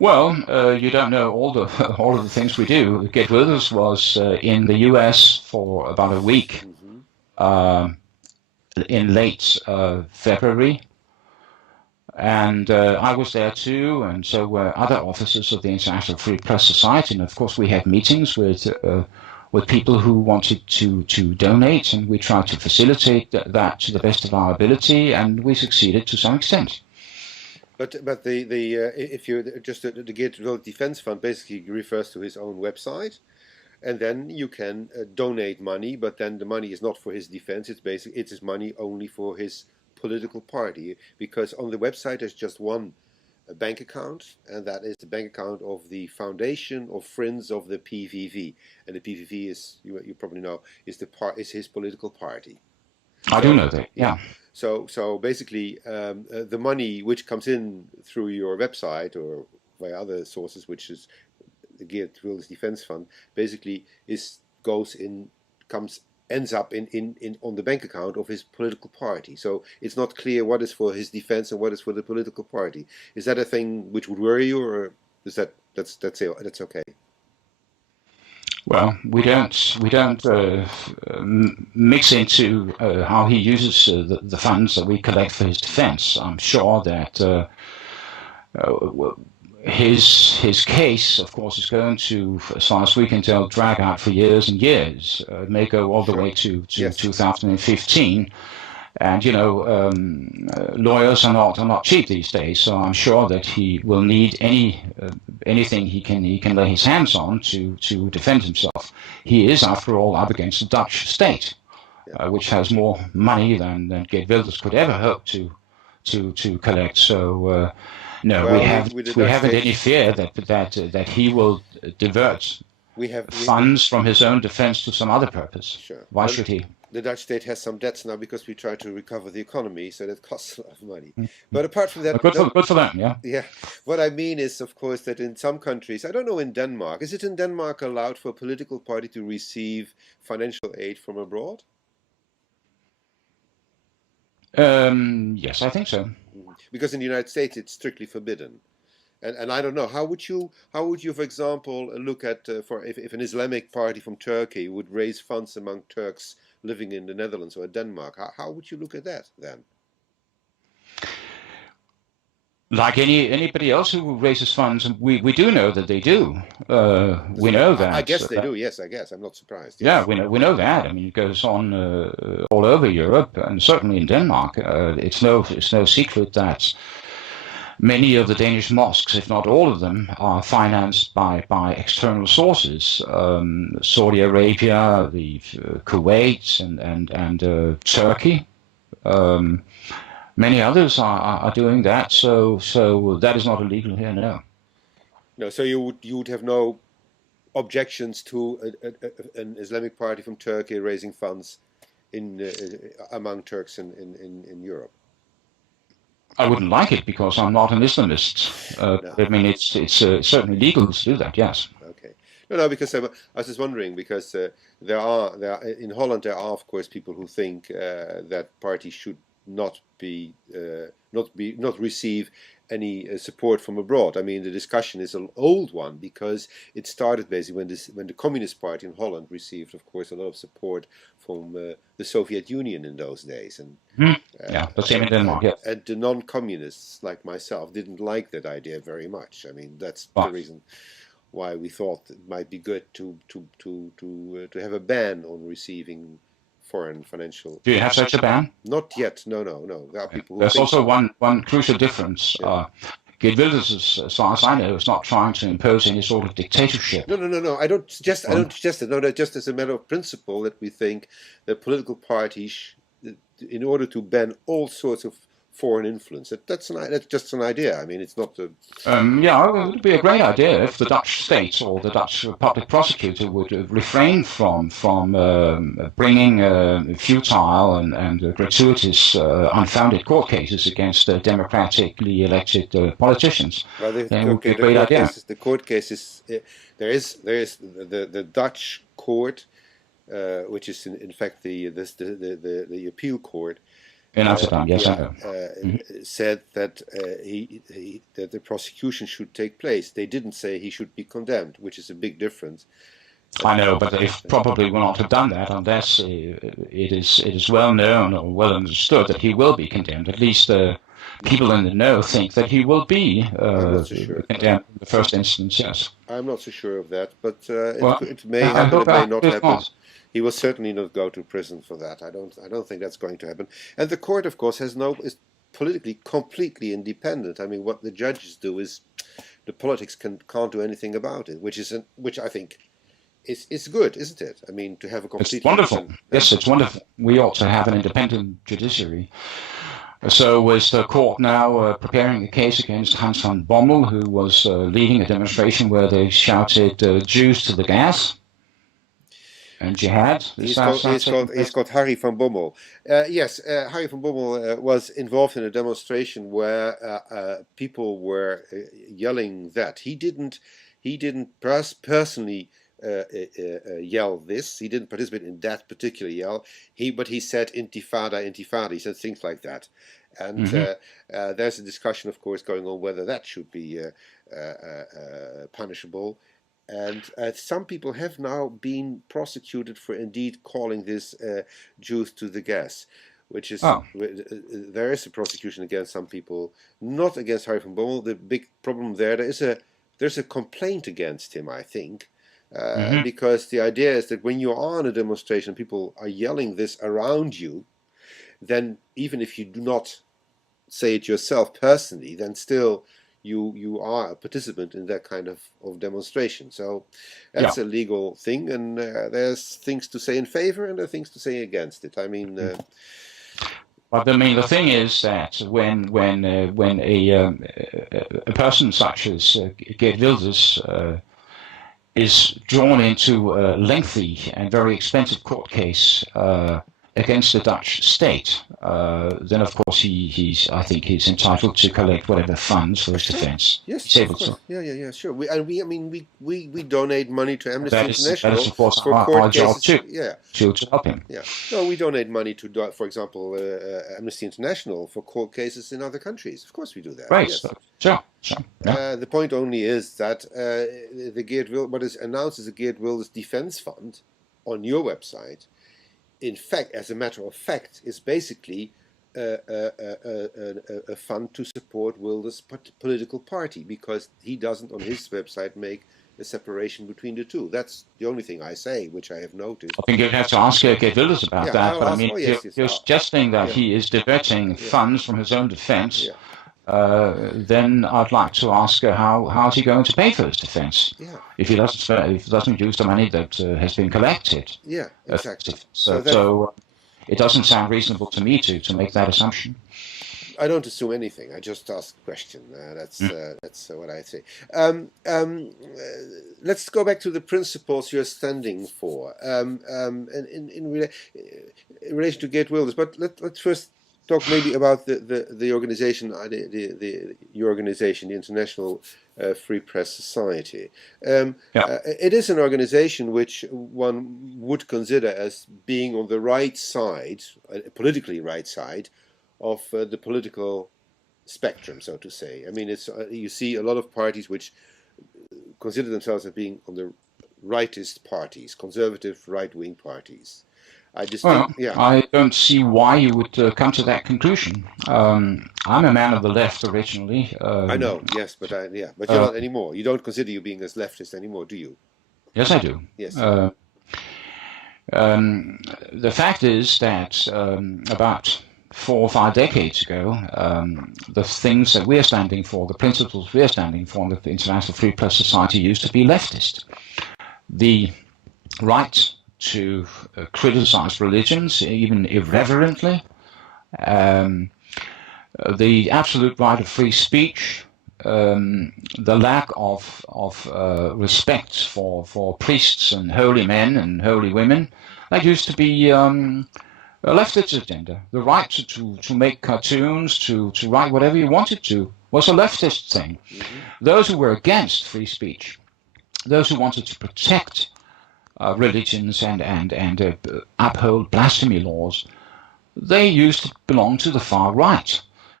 Well, you don't know all the all of the things we do. Geert Wilders was in the U.S. for about a week Hmm. um in late February, and I was there too, and so were other officers of the International Free Press Society. And of course, we had meetings with people who wanted to donate, and we tried to facilitate that to the best of our ability, and we succeeded to some extent. But the if you just the Geert Wilders Defense Fund basically refers to his own website, and then you can donate money, but then the money is not for his defense. It's his money only for his political party, because on the website there's just one bank account, and that is the bank account of the Foundation of Friends of the PVV, and the PVV is you probably know is his political party. I do So know that, yeah, yeah. so basically, the money which comes in through your website or via other sources, which is the Geert Wilders Defense Fund, basically is goes in comes ends up in on the bank account of his political party. So it's not clear what is for his defense and what is for the political party. Is that a thing which would worry you, or is that's okay? Well, we don't mix into how he uses the funds that we collect for his defense. I'm sure that uh, his case, of course, is going to, as far as we can tell, drag out for years and years. It may go all the Sure. way to Yes. 2015. And lawyers are not cheap these days, so I'm sure that he will need anything he can lay his hands on to defend himself. He is, after all, up against the Dutch state, Yeah. which has more money than Geert Wilders could ever hope to collect. So no, we Well, have with the we Dutch haven't state, any fear that he will divert we funds from his own defense to some other purpose. sure. Why Well, should he? the Dutch state has some debts now because we try to recover the economy, so that costs a lot of money. But apart from that, Good no, for them, yeah. yeah. What I mean is, of course, that in some countries, I don't know in Denmark, is it in Denmark allowed for a political party to receive financial aid from abroad? Yes, I think so. Mhm. Because in the United States, it's strictly forbidden. And I don't know, how would you, for example, look at for if an Islamic party from Turkey would raise funds among Turks living in the Netherlands or Denmark? How would you look at that then? Like anybody else who raises funds, and we do know that they do. We So know I that, guess they do. Yes, I guess I'm not surprised. yeah, Yes. we know that. I mean, it goes on all over Europe, and certainly in Denmark. It's no secret that many of the Danish mosques, if not all of them, are financed by external sources. Saudi Arabia, the Kuwait, and Turkey. Um, Many others are doing that, so that is not illegal here, no. No. So you would have no objections to an Islamic party from Turkey raising funds in among Turks in Europe. I wouldn't like it because I'm not an Islamist. No. I mean, it's certainly legal to do that, yes. Okay. No, because I was just wondering because there are in Holland there are of course people who think that parties should not receive any support from abroad. I mean, the discussion is an old one because it started basically when the Communist Party in Holland received, of course, a lot of support from the Soviet Union in those days, and Hmm. uh, Yeah, the same in and, Denmark, and yes. and the non-communists like myself didn't like that idea very much. I mean, that's the But reason why we thought it might be good to have a ban on receiving foreign financial do you aid. have such a ban? Not yet. No, no, no. There are Okay. people who There's think also so. one crucial difference. Yeah. Geert Wilders, as far as I know, is not trying to impose any sort of dictatorship. No, no, no, no. I don't suggest. I Well, don't suggest it. No, no. Just as a matter of principle, that we think that political parties, in order to ban all sorts of foreign influence, that's just an idea. I mean, it's not the. yeah, it would be a great idea if the Dutch state or the Dutch public prosecutor would refrain from bringing futile and gratuitous, unfounded court cases against democratically elected politicians. Well, Then it would be okay. a great idea. The court cases. There is the Dutch court, which is in fact the appeal court. In Amsterdam, yes, I know. said that that the prosecution should take place. They didn't say he should be condemned, which is a big difference. I know, but they probably will not have done that unless it is well known or well understood that he will be condemned. At least people in the know think that he will be condemned in the first instance. Yes, I'm not so sure of that, but it may I happen. hope It may not happen. Not. He will certainly not go to prison for that. I don't think that's going to happen. And the court, of course, is politically completely independent. I mean, what the judges do is the politics can't do anything about it, which I think is good, isn't it? I mean, to have a complete. It's wonderful. Yes, it's wonderful. We ought to have an independent judiciary. So is the court now preparing a case against Hans van Bommel, who was leading a demonstration where they shouted Jews to the gas and jihad? He's called Harry van Bommel. Yes, Harry van Bommel was involved in a demonstration where people were yelling that. He didn't personally yell this. He didn't participate in that particular yell. But he said intifada, intifada. He said things like that. And there's a discussion, of course, going on whether that should be punishable. And some people have now been prosecuted for indeed calling this Jews to the gas, which is there is a prosecution against some people, not against Harry van Bommel. The big problem there's a complaint against him, I think. Because the idea is that when you are on a demonstration, people are yelling this around you, then even if you do not say it yourself personally, then still you are a participant in that kind of demonstration. So that's a legal thing, and there's things to say in favor and there are things to say against it. I mean. But I mean, the thing is that when a person such as Geert Wilders is drawn into a lengthy and very expensive court case against the Dutch state, then of course I think he's entitled to collect whatever funds for his defense. Yes, he's able to. Yeah, sure. We donate money to Amnesty International. That is of course for our job cases. To help him. Yeah. No, we donate money to, for example, Amnesty International for court cases in other countries. Of course we do that. Right. Yes. Sure. Yeah. The point only is that what is announced as a Geert Wilders Defense Fund on your website, in fact, as a matter of fact, is basically a fund to support Wilders' political party, because he doesn't on his website make a separation between the two. That's the only thing I say, which I have noticed. I think you'd have to ask Geert Wilders about that. But I mean, you're suggesting that he is diverting funds from his own defense. Then I'd like to ask how's he going to pay for his defense if he doesn't use the money that has been collected. Yeah, exactly. So it doesn't sound reasonable to me to make that assumption. I don't assume anything. I just ask a question. That's what I say. Let's go back to the principles you're standing for, and in relation to Geert Wilders. But let's first talk maybe about the organization, your organization, the International Free Press Society. It is an organization which one would consider as being on the right side, politically right side, of the political spectrum, so to say. I mean, it's you see a lot of parties which consider themselves as being on the rightist parties, conservative right-wing parties. I don't see why you would come to that conclusion. I'm a man of the left originally. I know, yes, but you're not anymore. You don't consider you being as leftist anymore, do you? Yes, I do. Yes. The fact is that about 4 or 5 decades ago, the things that we're standing for, the principles we're standing for in the International Free Press Society used to be leftist. The right to criticize religions, even irreverently, the absolute right of free speech, the lack of respect for priests and holy men and holy women, that used to be a leftist agenda. The right to make cartoons, to write whatever you wanted to, was a leftist thing. Mm-hmm. Those who were against free speech, those who wanted to protect religions and uphold blasphemy laws, they used to belong to the far right.